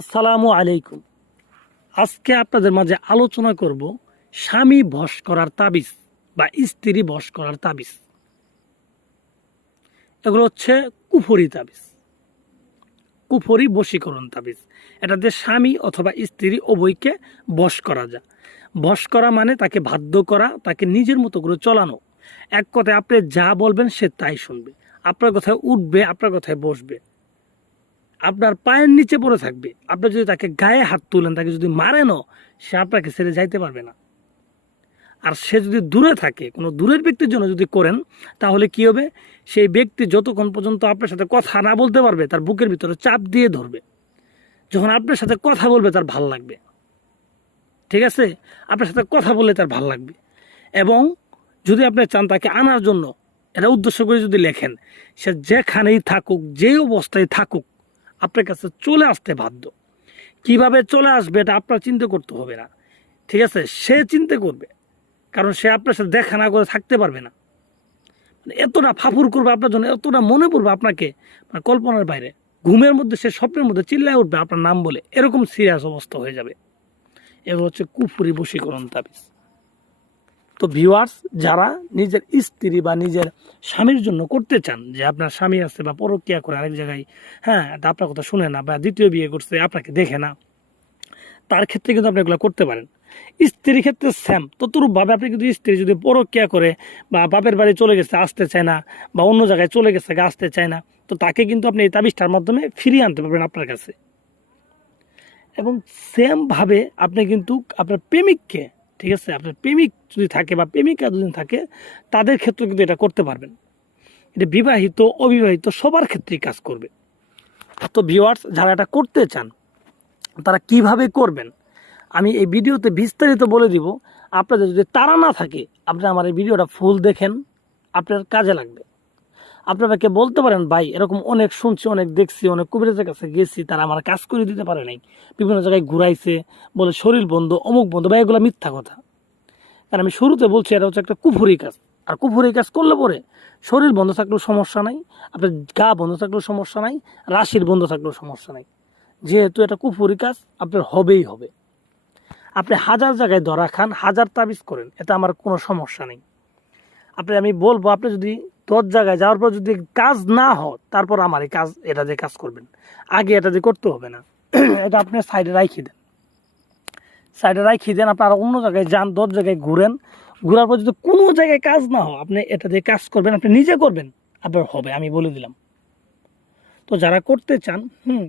আসসালামু আলাইকুম। আজকে আপনাদের মাঝে আলোচনা করব স্বামী বশ করার তাবিজ বা স্ত্রী বশ করার তাবিজ। এগুলো হচ্ছে কুফরি তাবিজ, কুফরি বশীকরণ তাবিজ। এটাতে স্বামী অথবা স্ত্রী উভয়কে বশ করা যায়। বশ করা মানে তাকে বাধ্য করা, তাকে নিজের মতো করে চলানো। এক কথায় আপনি যা বলবেন সে তাই শুনবে, আপনার কথায় উঠবে, আপনার কথায় বসবে, আপনার পায়ের নিচে পড়ে থাকবে। আপনি যদি তাকে গায়ে হাত তুলেন, তাকে যদি মারেনও, সে আপনাকে ছেড়ে যাইতে পারবে না। আর সে যদি দূরে থাকে, কোনো দূরের ব্যক্তির জন্য যদি করেন, তাহলে কি হবে? সেই ব্যক্তি যতক্ষণ পর্যন্ত আপনার সাথে কথা না বলতে পারবে, তার বুকের ভিতরে চাপ দিয়ে ধরবে। যখন আপনার সাথে কথা বলবে, তার ভাল লাগবে। ঠিক আছে? আপনার সাথে কথা বললে তার ভাল লাগবে। এবং যদি আপনি চান তাকে আনার জন্য, এটা উদ্দেশ্য করে যদি লেখেন, সে যেখানেই থাকুক, যেই অবস্থায় থাকুক, আপনার কাছে চলে আসতে বাধ্য। কিভাবে চলে আসবে এটা আপনার চিন্তা করতে হবে না। ঠিক আছে? সে চিন্তা করবে, কারণ সে আপনার সাথে দেখা না করে থাকতে পারবে না। মানে এতটা ফাফুর করবে আপনার জন্য, এতটা মনে পড়বে আপনাকে, মানে কল্পনার বাইরে। ঘুমের মধ্যে সে স্বপ্নের মধ্যে চিল্লায় উঠবে আপনার নাম বলে, এরকম সিরিয়াস অবস্থা হয়ে যাবে। এগুলো হচ্ছে কুফরি বশীকরণ তাবিজ। তো ভিউয়ার্স, যারা নিজের স্ত্রী বা নিজের স্বামীর জন্য করতে চান, যে আপনার স্বামী আছে বা পরকীয়া করে আরেক জায়গায়, হ্যাঁ, আপনার কথা শুনে না বা দ্বিতীয় বিয়ে করছে, আপনাকে দেখে না, তার ক্ষেত্রে কিন্তু আপনি এগুলো করতে পারেন। স্ত্রীর ক্ষেত্রে সেম ততরূপভাবে আপনি কিন্তু স্ত্রী যদি পরকীয়া করে বা বাপের বাড়ি চলে গেছে, আসতে চায় না, বা অন্য জায়গায় চলে গেছে, আসতে চায় না, তো তাকে কিন্তু আপনি এই তাবিজটার মাধ্যমে ফিরিয়ে আনতে পারবেন আপনার কাছে। এবং সেমভাবে আপনি কিন্তু আপনার প্রেমিককে, ঠিক আছে, আপনার প্রেমিক যদি থাকে বা প্রেমিকা যদি থাকে, তাদের ক্ষেত্রে কিন্তু এটা করতে পারবেন। এটা বিবাহিত অবিবাহিত সবার ক্ষেত্রেই কাজ করবে। তো ভিউয়ার্স, যারা এটা করতে চান, তারা কিভাবে করবেন আমি এই ভিডিওতে বিস্তারিত বলে দিব। আপনাদের যদি তারা না থাকে, আপনি আমার এই ভিডিওটা ফুল দেখেন, আপনার কাজে লাগবে। আপনাকে বলতে পারেন, ভাই এরকম অনেক শুনছি, অনেক দেখছি, অনেক কবিরাজের কাছে গেছি, তারা আমার কাজ করে দিতে পারে নাই, বিভিন্ন জায়গায় ঘুরাইছে, বলে শরীর বন্ধ, অমুক বন্ধ, বা এগুলো মিথ্যা কথা। কারণ আমি শুরুতে বলছি, এটা হচ্ছে একটা কুফরি কাজ। আর কুফরি কাজ করলে পরে শরীর বন্ধ থাকলেও সমস্যা নাই, আপনার গা বন্ধ থাকলেও সমস্যা নাই, রাশির বন্ধ থাকলেও সমস্যা নাই। যেহেতু এটা কুফরি কাজ, আপনার হবেই হবে। আপনি হাজার জায়গায় ধরা খান, হাজার তাবিজ করেন, এটা আমার কোনো সমস্যা নেই। আমি বলবো, আপনি যদি 10 জায়গায় যাওয়ার পর যদি কাজ না হয়, তারপর আমার এই কাজ, এটা দিয়ে কাজ করবেন। আগে এটা দিয়ে করতে হবে না। এটা আপনি সাইডে রাখিয়ে দেন, সাইডে রাখিয়ে দেন। আপনারা অন্য জায়গায় যান, 10 জায়গায় ঘুরেন, ঘোরার পর যদি কোনো জায়গায় কাজ না হয়, আপনি এটা দিয়ে কাজ করবেন, আপনি নিজে করবেন, আপনার হবে, আমি বলে দিলাম। তো যারা করতে চান,